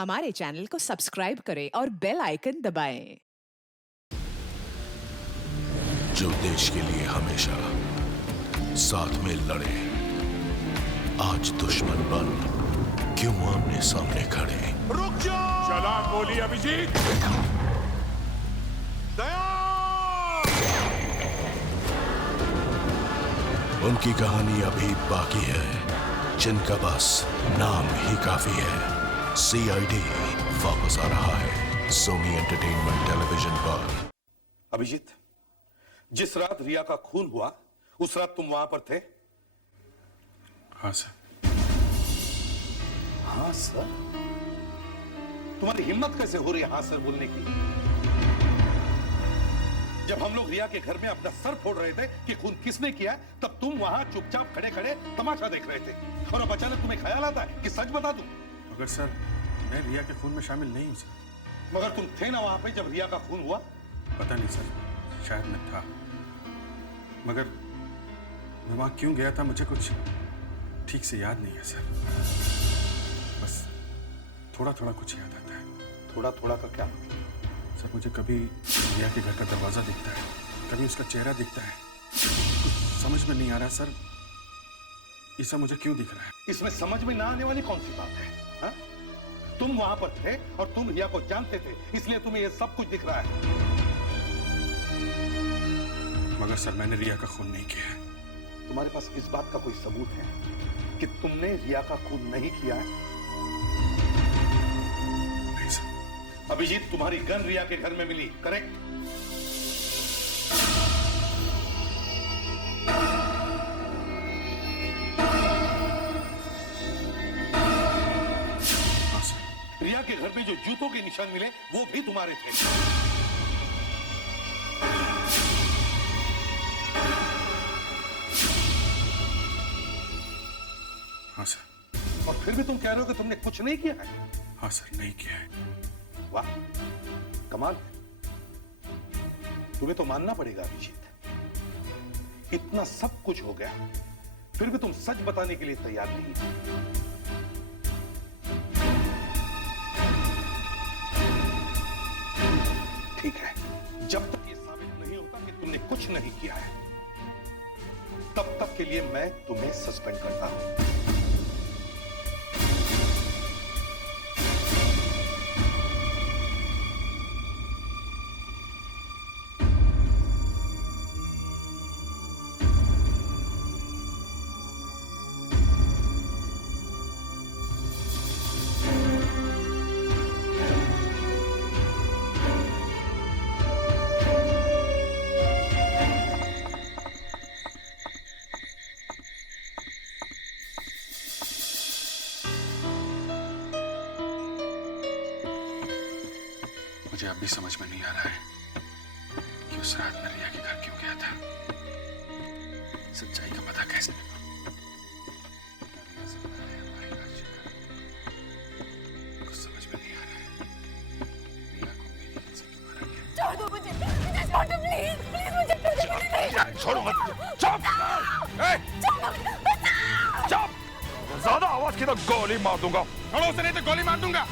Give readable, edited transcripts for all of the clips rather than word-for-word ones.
हमारे चैनल को सब्सक्राइब करें और बेल आइकन दबाएं। जो देश के लिए हमेशा साथ में लड़े, आज दुश्मन बन क्यों आमने सामने खड़े। रुक जाओ! चला गोली अभिजीत। दया! उनकी कहानी अभी बाकी है, जिनका बस नाम ही काफी है। सीआईडी वापस आ रहा है सोनी एंटरटेनमेंट टेलीविजन पर। अभिजीत, जिस रात रिया का खून हुआ उस रात तुम वहां पर थे? हाँ सर। हाँ सर? तुम्हारी हिम्मत कैसे हो रही है हाँ सर बोलने की? जब हम लोग रिया के घर में अपना सर फोड़ रहे थे कि खून किसने किया, तब तुम वहां चुपचाप खड़े खड़े तमाशा देख रहे थे, और अब अचानक तुम्हें ख्याल आता है कि सच बता दूं। मगर सर, मैं रिया के खून में शामिल नहीं हूँ सर। मगर तुम थे ना वहां पे जब रिया का खून हुआ? पता नहीं सर, शायद मैं था, मगर मैं वहां क्यों गया था मुझे कुछ ठीक से याद नहीं है सर। बस थोड़ा थोड़ा कुछ याद आता है। थोड़ा थोड़ा का क्या? सर, मुझे कभी रिया के घर का दरवाजा दिखता है, कभी उसका चेहरा दिखता है, कुछ समझ में नहीं आ रहा सर, ये सब मुझे क्यों दिख रहा है। इसमें समझ में ना आने वाली कौन सी बात है? हा? तुम वहां पर थे और तुम रिया को जानते थे, इसलिए तुम्हें यह सब कुछ दिख रहा है। मगर सर, मैंने रिया का खून नहीं किया है। तुम्हारे पास इस बात का कोई सबूत है कि तुमने रिया का खून नहीं किया है? नहीं सर। अभिजीत, तुम्हारी गन रिया के घर में मिली, करेक्ट? हाँ सर। रिया के घर में जो जूतों के निशान मिले वो भी तुम्हारे थे। हाँ सर। और फिर भी तुम कह रहे हो कि तुमने कुछ नहीं किया है? हाँ सर, नहीं किया है। वाह, कमाल है। तुम्हें तो मानना पड़ेगा अभिजीत, इतना सब कुछ हो गया फिर भी तुम सच बताने के लिए तैयार नहीं हो। ठीक है, जब तक ये साबित नहीं होता कि तुमने कुछ नहीं किया है, तब तक के लिए मैं तुम्हें सस्पेंड करता हूं। मुझे अब भी समझ में नहीं आ रहा है कि उस रात मैं रिया के घर क्यों गया था। सच्चाई का पता कैसे लगूं? रिया से बता रहे हैं हमारी बात कुछ समझ में नहीं आ रहा है। रिया को मेरी वजह से क्यों मारा गया? छोड़ दो मुझे, छोड़ दो प्लीज, प्लीज मुझे छोड़ो मत। चुप! चुप! ज्यादा आवाज की तो गोली मार दूंगा। छोड़ो उसे, नहीं तो गोली मार दूंगा।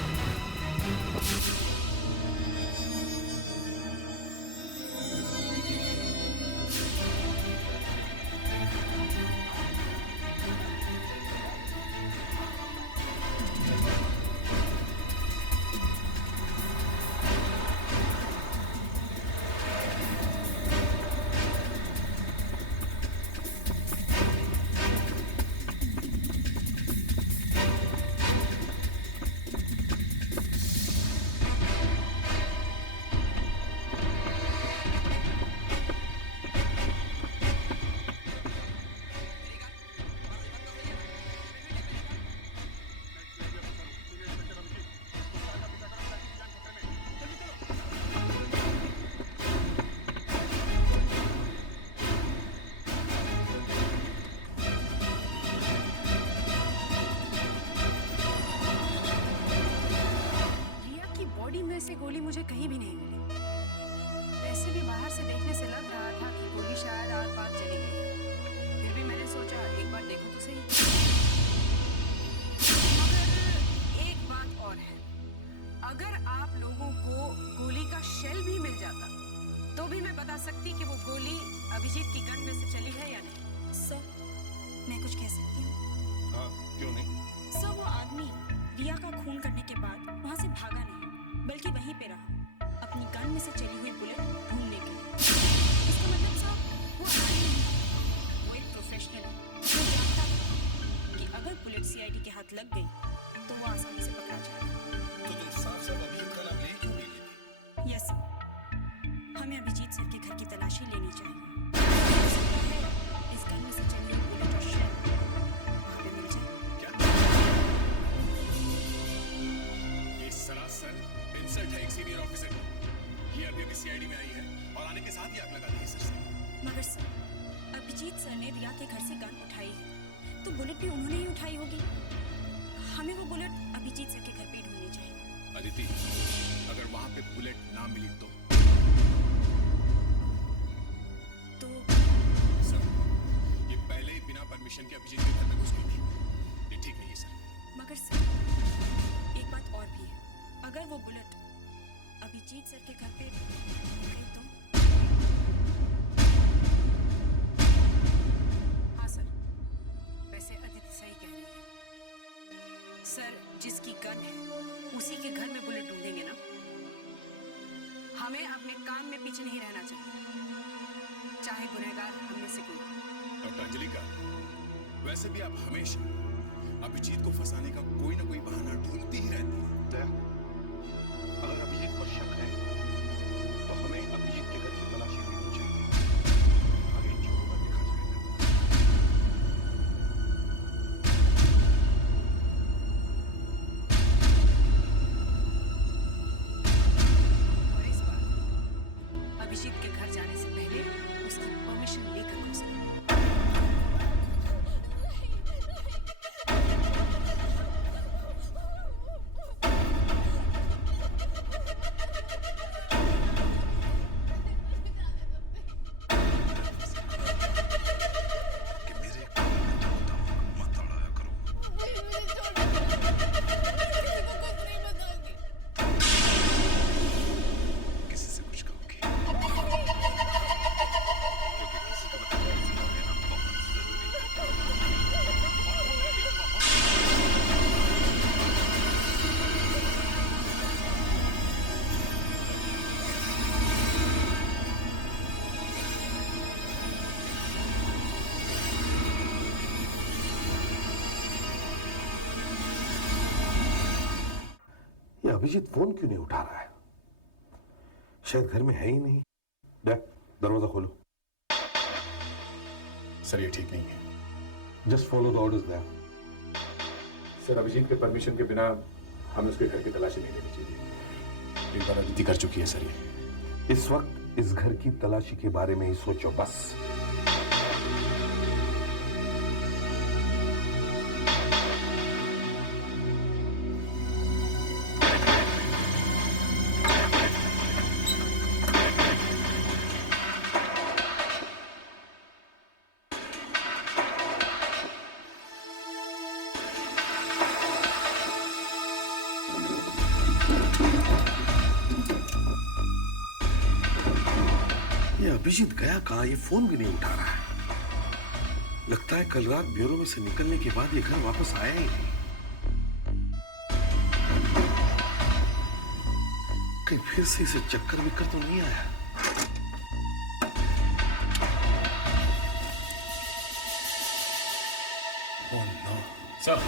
से गोली मुझे कहीं भी नहीं मिली। वैसे भी बाहर से देखने से लग रहा था कि गोली शायद आग पार चली गई। फिर भी मैंने सोचा एक बार देखूं तो सही। मगर एक बात और है, भी मैं बता सकती कि वो गोली अभिजीत की गन में से चली है या नहीं। सर, मैं कुछ कह सकती हूँ? हाँ, क्यों नहीं? सर, वो आदमी रिया का खून करने के बाद वहाँ से भागा नहीं, बल्कि वहीं पे रहा, अपनी गन में से चली हुई बुलेट ढूंढने के लिए। इसका मतलब साहब, वो आदमी नहीं, वो एक प्रोफेशनल है। वो जानता था कि अगर बुलेट सीआईडी के हाथ लग गई तो वो आसानी से पकड़ा जाएगा। तो तुम साफ अभिजीत का नाम ले क्यों नहीं लेती? यस सर, हमें अभिजीत सर के घर की तलाशी लेनी चाहिए। हो सकता है इस गन में से चली हुई बुलेट और शेल वहाँ पे मिल जाए। ये सरासर इंसल्ट है एक सीनियर ऑफिसर को। ये अभी भी सीआईडी में आई है और आने के साथ ही आग लगा दी है सर से। मगर सर, अभिजीत सर ने रिया के घर से गन उठाई है, तो बुलेट भी उन्होंने ही उठाई होगी। हमें वो बुलेट अभिजीत सर के घर पे ही ढूंढनी चाहिए। अदिति, अगर वहां पे बुलेट ना मिली तो सर, ये पहले ही बिना परमिशन के अभिजीत के घर में घुस गई थी। ये ठीक नहीं है सर। मगर सर, एक बात और भी है, अगर वो बुलेट अभिजीत सर के घर पे गई तो? हाँ सर, वैसे अदिति सही कह रही है। सर, जिसकी गन है उसी के घर में बुलेट ढूंढेंगे ना। हमें अपने काम में पीछे नहीं रहना चाहिए, चाहे गुनहगार हम में से कोई। डॉक्टर अंजलि का, वैसे भी आप हमेशा अभिजीत को फंसाने का कोई ना कोई बहाना ढूंढती ही रहती है। दया, अगर अभिजीत पर शक है तो हमें अभिजीत के घर की तलाशी लेनी चाहिए। आगे जो होगा देखा जाएगा। और इस बार अभिजीत के घर जाने से पहले उसकी परमिशन लेकर घुसना। कि मेरे काम में तो बताओ, मत अड़ाया करो। किसी से कुछ कहोगे? क्योंकि किसी को बताना बहुत जरूरी है। ये अभिजीत फोन क्यों नहीं उठा रहा है? शायद घर में है ही नहीं। दरवाजा खोलो। सर, ये ठीक नहीं है। Just follow the orders there. Sir, Abhijeet के परमिशन के बिना हमें उसके घर की तलाशी नहीं लेनी चाहिए। एक बार अदिति कर चुकी है सर ये। इस वक्त इस घर की तलाशी के बारे में ही सोचो बस। ये अभिजीत गया कहाँ? ये फोन भी नहीं उठा रहा है। लगता है कल रात ब्यूरो में से निकलने के बाद ये घर वापस आया ही नहीं। कहीं फिर से इसे चक्कर विक्कर तो नहीं आया? Oh no. सर,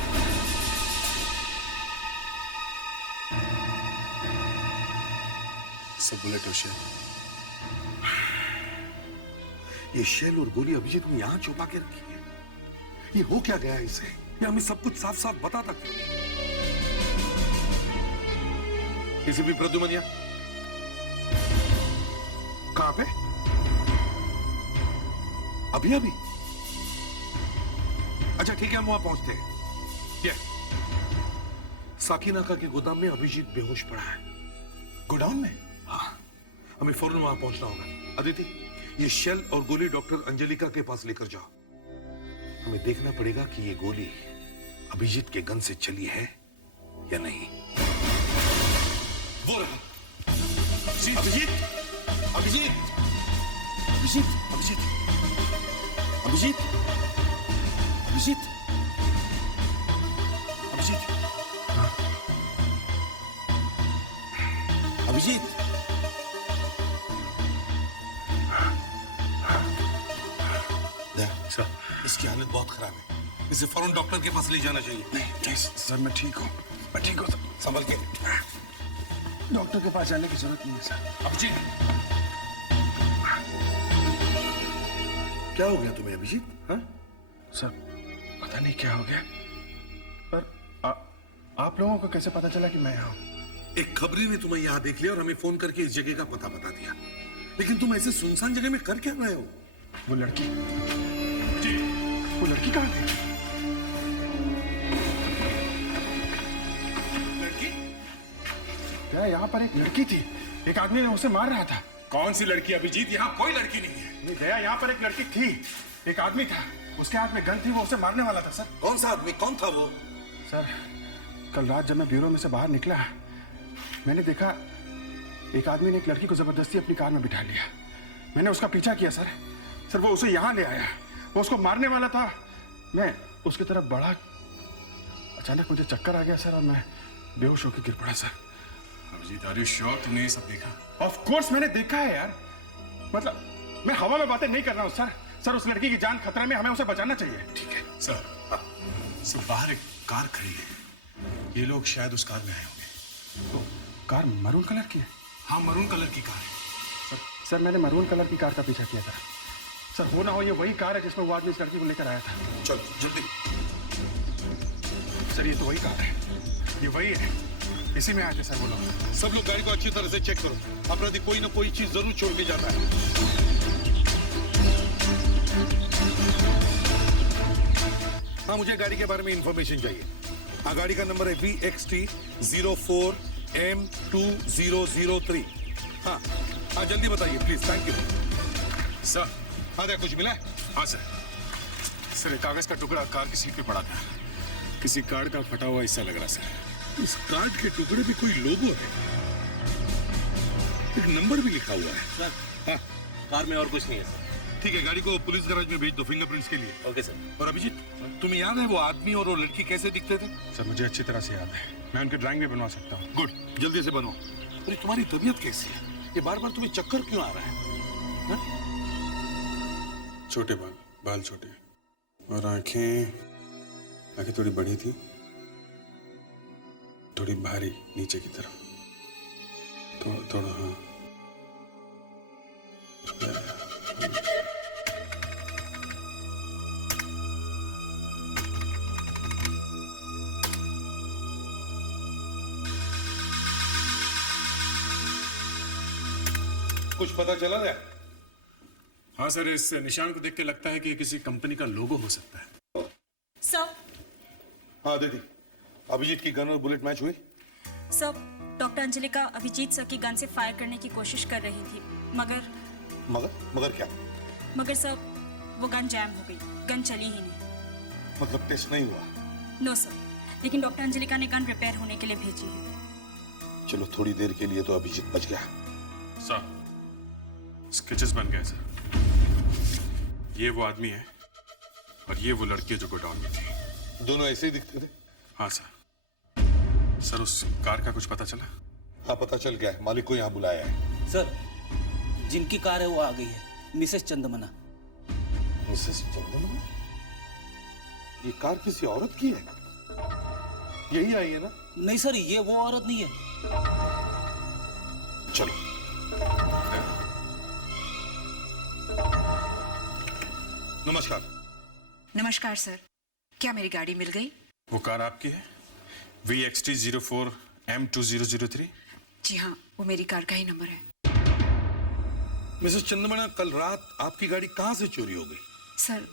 बुलेट और शेल। ये शेल और गोली अभिजीत ने यहां छुपा के रखी है। ये हो क्या गया इसे? ये हमें सब कुछ साफ साफ बताता क्यों नहीं? किसी भी प्रद्युमनिया कहां पे? अभी अभी? अच्छा ठीक है, हम वहां पहुंचते हैं। साकिनाका के गोदाम में अभिजीत बेहोश पड़ा है। गोडाउन में? हाँ, हमें फौरन वहां पहुंचना होगा। अदिति, ये शेल और गोली डॉक्टर अंजलिका के पास लेकर जाओ। हमें देखना पड़ेगा कि ये गोली अभिजीत के गन से चली है या नहीं। वो रहा। अभिजीत! अभिजीत! अभिजीत अभिजीत अभिजीत अभिजीत अभिजीत अभिजीत सर, इसकी हालत बहुत खराब है, इसे फौरन डॉक्टर के पास ले जाना चाहिए। नहीं सर, मैं ठीक हूँ सर। संभल के। डॉक्टर के पास जाने की जरूरत नहीं है सर। अभिजीत, क्या हो गया तुम्हें अभिजीत? हाँ? सर पता नहीं क्या हो गया, पर आप लोगों को कैसे पता चला कि मैं यहाँ हूँ? एक खबरी ने तुम्हें यहाँ देख लिया और हमें फोन करके इस जगह का पता बता दिया। लेकिन तुम ऐसे सुनसान जगह में कर क्या रहे हो? वो लड़की कहाँ गई? लड़की? क्या यहाँ पर एक लड़की थी, एक आदमी ने उसे मार रहा था। कौन सी लड़की अभिजीत? यहाँ कोई लड़की नहीं है। नहीं दया, यहाँ पर एक लड़की थी, एक आदमी था, उसके हाथ में गन थी, वो उसे मारने वाला था सर। कौन सा आदमी? कौन था वो? सर कल रात जब मैं ब्यूरो में से बाहर निकला, मैंने देखा एक आदमी ने एक लड़की को जबरदस्ती अपनी कार में बिठा लिया। मैंने उसका पीछा किया सर, वो उसे यहाँ ले आया, वो उसको मारने वाला था। मैं उसकी तरफ बढ़ा, अचानक मुझे चक्कर आ गया सर और मैं बेहोश होकर गिर पड़ा sir. Abhijeet, are you sure तुमने ये सब देखा? ऑफ कोर्स मैंने देखा है यार, मतलब मैं हवा में बातें नहीं कर रहा हूँ सर। उस लड़की की जान खतरा में, हमें उसे बचाना चाहिए। ठीक है सर, बाहर एक कार खड़ी है, ये लोग शायद उस कार में आए होंगे। तो कार मरून कलर की है? हाँ, मरून कलर की कार है। सर मैंने मरून कलर की कार का पीछा किया था सर। हो ना हो ये वही कार है जिसमें वो आदमी इस लड़की को लेकर आया था। चलो जल्दी। सर ये तो वही कार है, ये वही है, इसी में आए थे सर वो लोग। सब लोग गाड़ी को अच्छी तरह से चेक करो, अपराधी कोई ना कोई चीज जरूर छोड़ के जाता है। हाँ, मुझे गाड़ी के बारे में इंफॉर्मेशन चाहिए। हाँ, गाड़ी का नंबर है VXT 04M2003। हाँ हाँ, जल्दी बताइए प्लीज, थैंक यू सर। हाँ, क्या कुछ मिला? हाँ सर, एक कागज का टुकड़ा कार की सीट पे पड़ा था, किसी कार्ड का फटा हुआ हिस्सा लग रहा सर। इस कार्ड के टुकड़े पे कोई लोगो है, एक नंबर भी लिखा हुआ है। सर, हाँ, कार में और कुछ नहीं है सर। ठीक है, गाड़ी को पुलिस गैराज में भेज दो फिंगरप्रिंट्स के लिए। Okay sir. और अभिजीत, तुम्हें याद है वो आदमी और वो लड़की कैसे दिखते थे? सर मुझे अच्छी तरह से याद है, मैं उनकी ड्राइंग भी बनवा सकता हूँ। गुड, जल्दी से बनो। अरे तुम्हारी तबीयत कैसी है? ये बार बार तुम्हें चक्कर क्यों आ रहा है? छोटे बाल छोटे, और आंखें थोड़ी बड़ी थी, थोड़ी भारी नीचे की तरफ, तो थोड़ा हाँ। कुछ पता चला है? हाँ सर, इस निशान को देख के लगता है कि ये किसी कंपनी का लोगो हो सकता है। सर, हाँ दीदी, अभिजीत की गन और बुलेट मैच हुई? Sir doctor Anjalika Abhijeet sir की गन से फायर करने की कोशिश कर रही थी, मगर क्या? मगर सर वो गन जैम हो गई, गन चली ही नहीं। मतलब टेस्ट नहीं हुआ? नो सर, लेकिन डॉक्टर अंजलिका ने गन रिपेयर होने के लिए भेजी है। चलो, थोड़ी देर के लिए तो अभिजीत बच गया। सर, स्केचेस बन गए सर। ये वो आदमी है और ये वो लड़की है जो गोडाउन में थी। दोनों ऐसे ही दिखते थे? हाँ सर। सर, उस कार का कुछ पता चला? हाँ, पता चल गया है, मालिक को यहाँ बुलाया है। सर, जिनकी कार है वो आ गई है, मिसेस चंदमना। मिसेस चंदमना? ये कार किसी औरत की है? यही आई है ना? नहीं सर, ये वो औरत नहीं है। चलो। नमस्कार। नमस्कार सर, क्या मेरी गाड़ी मिल गई? वो कार आपकी है? VXT 04M2003? जी हाँ, वो मेरी कार का ही नंबर है। मिसेस चंदमना, कल रात आपकी गाड़ी कहाँ से चोरी हो गई? सर,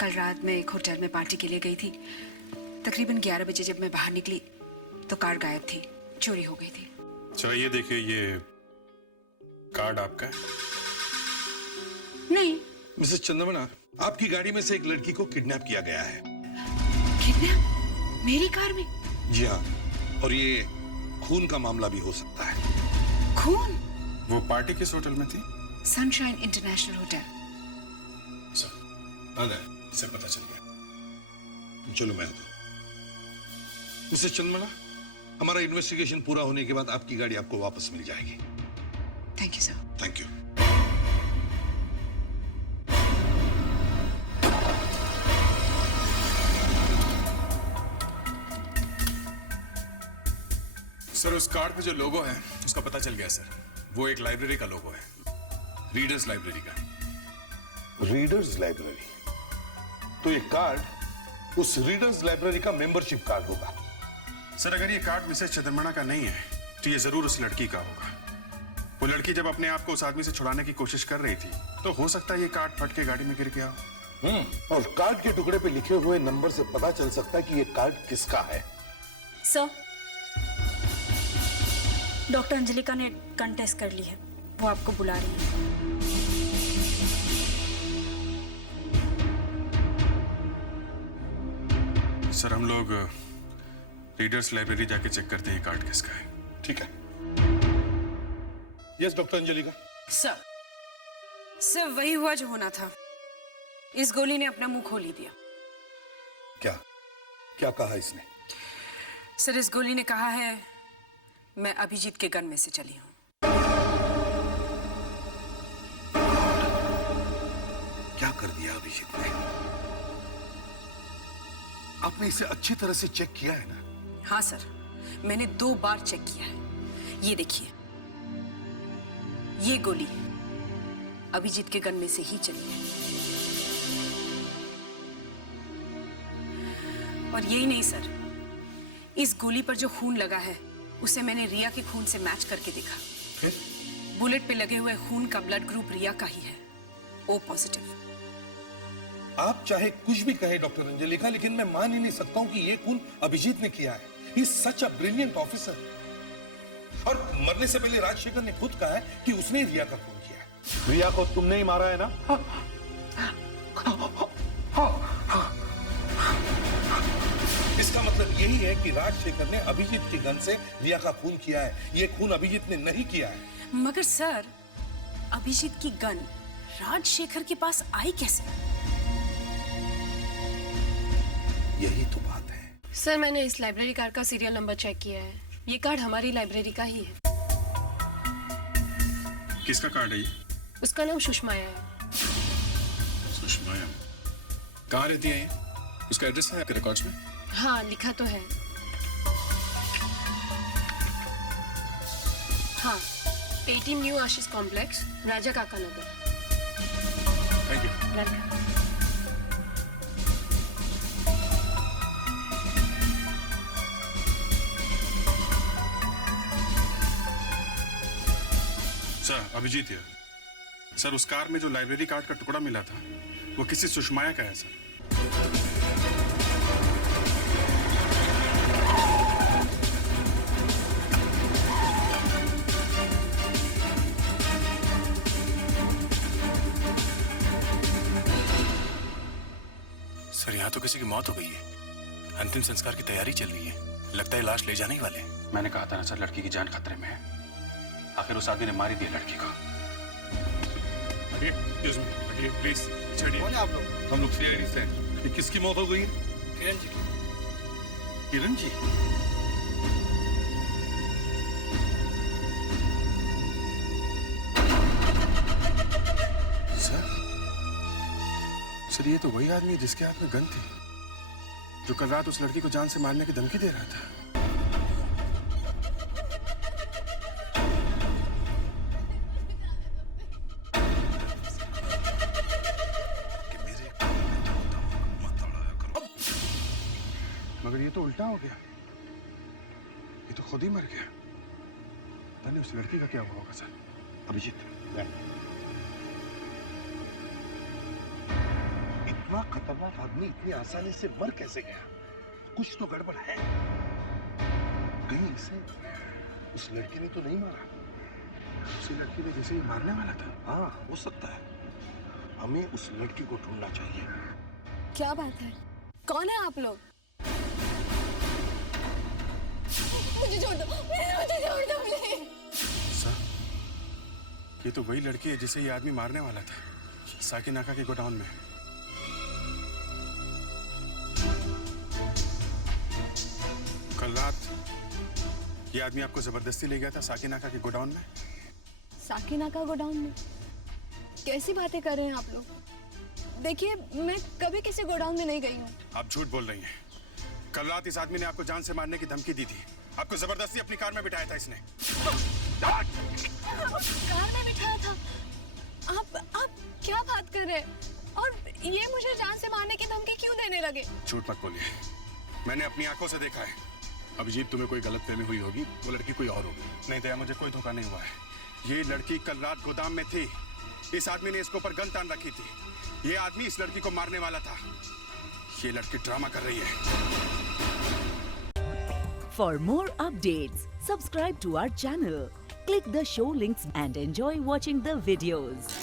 कल रात मैं एक होटल में पार्टी के लिए गई थी। तकरीबन 11 बजे जब मैं बाहर निकली तो कार गायब थी, चोरी हो गई थी। चलो ये देखिए, ये कार्ड आपका है? नहीं। मिसेस चंदमना, आपकी गाड़ी में से एक लड़की को किडनैप किया गया है। किडनैप? मेरी कार में? जी हाँ, और ये खून का मामला भी हो सकता है। खून? वो पार्टी किस होटल में थी? Sunshine international hotel. हाँ सर पता चल गया। चलो मैं आता हूं। मिसेस चंद्रमला, हमारा इन्वेस्टिगेशन पूरा होने के बाद आपकी गाड़ी आपको वापस मिल जाएगी। Thank you sir. Thank you. Sir उस कार्ड पे जो लोगो है उसका पता चल गया सर। वो एक लाइब्रेरी का लोगो है, रीडर्स लाइब्रेरी का। Readers library? तो ये कार्ड उस रीडर्स लाइब्रेरी का मेंबरशिप कार्ड होगा। सर अगर ये कार्ड मिसेस चंद्रमणा का नहीं है तो ये जरूर उस लड़की का होगा। वो लड़की जब अपने आप को उस आदमी से छुड़ाने की कोशिश कर रही थी तो हो सकता है ये कार्ड फट के गाड़ी में गिर गया हो। और कार्ड के टुकड़े पे लिखे हुए नंबर से पता चल सकता है कि ये कार्ड किसका है। सर, डॉक्टर अंजलिका ने गन टेस्ट कर ली है, वो आपको बुला रही है। सर हम लोग रीडर्स लाइब्रेरी जाके चेक करते हैं कार्ड किसका है। ठीक है। Yes doctor Anjalika. सर वही हुआ जो होना था। इस गोली ने अपना मुंह खोल ही दिया। क्या क्या कहा इसने? सर इस गोली ने कहा है मैं अभिजीत के गन में से चली हूं। क्या कर दिया अभिजीत ने? आपने इसे अच्छी तरह से चेक किया है ना? हाँ सर, मैंने 2 बार चेक किया है। ये देखिए, ये गोली अभिजीत के गन में से ही चली है। और यही नहीं सर, इस गोली पर जो खून लगा है उसे मैंने रिया के खून से मैच करके देखा। फिर? बुलेट पे लगे हुए खून का ब्लड ग्रुप रिया का ही है, O पॉजिटिव। आप चाहे कुछ भी कहे डॉक्टर अंजलिका, लेकिन मैं मान ही नहीं सकता हूं कि ये खून अभिजीत ने किया है। He is such a brilliant officer. और मरने से पहले राजशेखर ने खुद कहा है कि उसने रिया का खून किया है। रिया को तुमने ही मारा है ना? इसका मतलब यही है कि राजशेखर ने अभिजीत की गन से रिया का खून किया है। ये खून अभिजीत ने नहीं किया है। मगर सर, अभिजीत की गन राजशेखर के पास आई कैसे? यही तो बात है। सर मैंने इस लाइब्रेरी कार्ड का सीरियल नंबर चेक किया है। ये कार्ड हमारी लाइब्रेरी का ही है। किसका कार्ड है ये? उसका नाम सुषमाया है। सुषमाया? कहाँ रहती है ये? उसका एड्रेस है आपके रिकॉर्ड्स में? हाँ लिखा तो है। हाँ, 18 new Ashish complex, Raja Kaka Nagar. Thank you. Welcome. Sir Abhijeet है। सर उस कार में जो लाइब्रेरी कार्ड का टुकड़ा मिला था वो किसी सुषमाया का है सर। सर यहाँ तो किसी की मौत हो गई है। अंतिम संस्कार की तैयारी चल रही है। लगता है लाश ले जाने ही वाले हैं। मैंने कहा था ना सर, लड़की की जान खतरे में है। आखिर उस आदमी ने मारी दी लड़की को। प्लीज चढ़िए। कौन है आप लोग? हम लोग सीआईडी से हैं। ये किसकी मौत हो गई है? किरण जी की। किरण जी? सर ये तो वही आदमी है जिसके हाथ में गन थी, जो कल रात उस लड़की को जान से मारने की धमकी दे रहा था। मगर ये तो उल्टा हो गया। ये तो खुद ही मर गया। पता नहीं उस लड़की का क्या हुआ होगा सर। अभिजीत, इतना खतरनाक आदमी इतनी आसानी से मर कैसे गया? कुछ तो गड़बड़ है। कहीं इसे उस लड़की ने तो नहीं मारा? उसी लड़की ने जैसे ही मारने वाला था। हाँ, हो सकता है। हमें उस लड़की को ढूंढना चाहिए। क्या बात है? कौन है आप लोग? मुझे छोड़ दो, मुझे छोड़ दो प्लीज। सर ये तो वही लड़की है जिसे ये आदमी मारने वाला था, साकी नाका के गोडाउन में। ये आदमी आपको जबरदस्ती ले गया था साकिनाका के गोडाउन में? साकिनाका गोडाउन में? कैसी बातें कर रहे हैं आप लोग? देखिए, मैं कभी किसी गोडाउन में नहीं गई हूँ। आप झूठ बोल रही हैं। कल रात इस आदमी ने आपको जान से मारने की धमकी दी थी। आपको जबरदस्ती अपनी कार में बिठाया था इसने। कार में बिठाया था? आप क्या बात कर रहे हैं? और ये मुझे जान से मारने की धमकी क्यों देने लगे? झूठ मत बोलिए, मैंने अपनी आंखों से देखा है। अभिजीत, तुम्हें कोई गलतफहमी हुई होगी, वो लड़की कोई और होगी। नहीं दया, मुझे कोई धोखा नहीं हुआ है। ये लड़की कल रात गोदाम में थी। इस आदमी ने इसके ऊपर गन तान रखी थी। ये आदमी इस लड़की को मारने वाला था। ये लड़की ड्रामा कर रही है। For more updates, subscribe to our channel, click the show links and enjoy watching the videos.